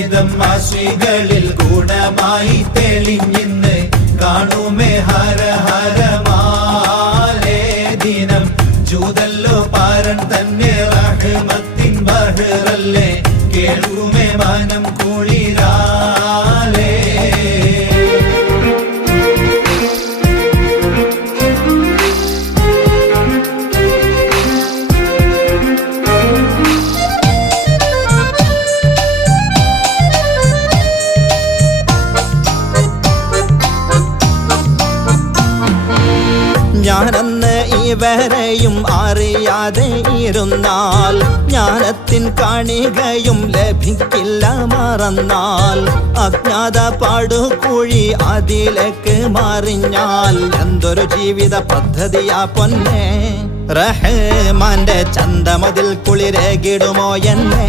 ജീവിതം ആശികളിൽ ഗുണമായി തെളിഞ്ഞിന്ന് കാണുമേ ഹര ഹരമാലേ ദിനം ജൂതല്ലോ പാരൻ തന്നെ റഹ്മത്തിൻ ബഹറല്ലേ കേളുമേ മനം കുളിരാലേ ഞാനെന്ന് ഇവരെയും അറിയാതെ ഇരുന്നാൽ ജ്ഞാനത്തിൻ കാണികയും ലഭിക്കില്ല മറന്നാൽ അജ്ഞാത പാടുകുഴി അതിലേക്ക് മറിഞ്ഞാൽ എന്തൊരു ജീവിത പദ്ധതിയാ പൊന്നെ റഹ്മാന്റെ ചന്തമതിൽ കുളിരേകിടുമോ എന്നെ